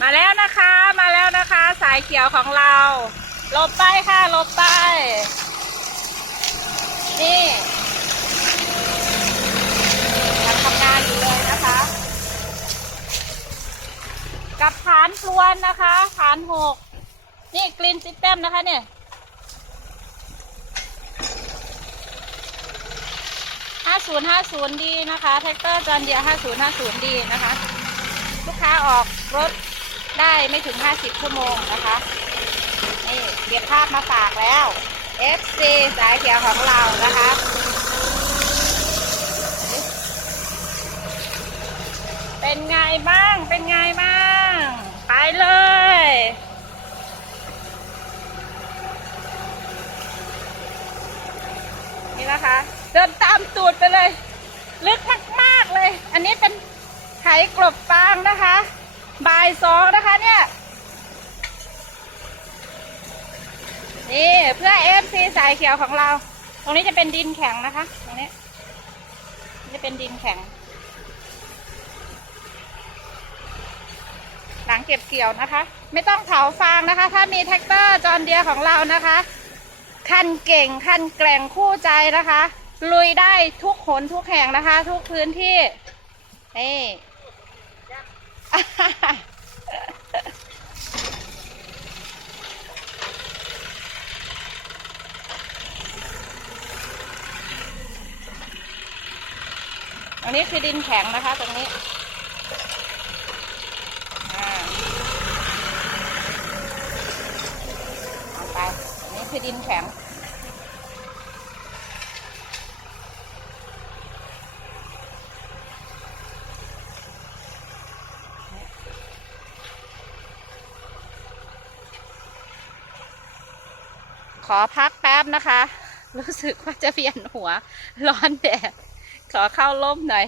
มาแล้วนะคะมาแล้วนะคะ สายเขียวของเราลบไปค่ะลบไป นี่ยังทำงานอยู่เลยนะคะ กับฐานพลวนนะคะฐานหกนี่กรีนซิสเต็มนะคะเนี่ย5050 ดีนะคะ แท็กเตอร์จอนเดีย5050 ดีนะคะ ลูกค้าออกรถ ได้ไม่ถึง 50 ชั่วโมงนะคะนี่เก็บภาพมาฝากแล้ว FC สายเขียวของเรานะคะเป็นไงบ้าง เป็นไงบ้าง ไปเลย นี่นะคะ เดินตามตูดไปเลย ลึกมาก ๆ เลย อันนี้เป็นไถกลบฟางนะคะ บ่ายสองนะคะเนี่ยนี่เพื่อ FC สายเขียวของเรา ตรงนี้จะเป็นดินแข็งนะคะ ตรงนี้ จะเป็นดินแข็ง หลังเก็บเกี่ยวนะคะ ไม่ต้องเผาฟางนะคะ ถ้ามีแท็กเตอร์จอนเดียของเรานะคะ คันเก่งคันแกร่งคู่ใจนะคะ ลุยได้ทุกหนทุกแห่งนะคะ ทุกพื้นที่นี่ อันนี้คือดินแข็งนะคะตรงนี้เอาไปอันนี้คือดินแข็ง ขอพักแป๊บนะคะ รู้สึกว่าจะเวียนหัว ร้อนแดดขอเข้าร่มหน่อย